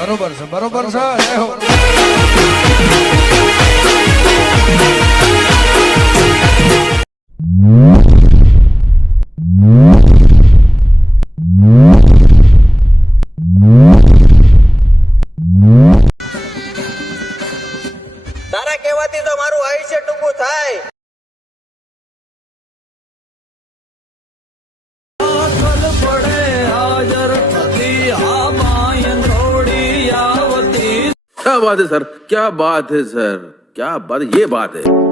બરોબર છે બરોબર છે જય હો તારા કહેવાથી તો મારું આયુષ્ય ટૂંકું થાય. क्या बात है सर, क्या बात है सर, क्या बात, ये बात है.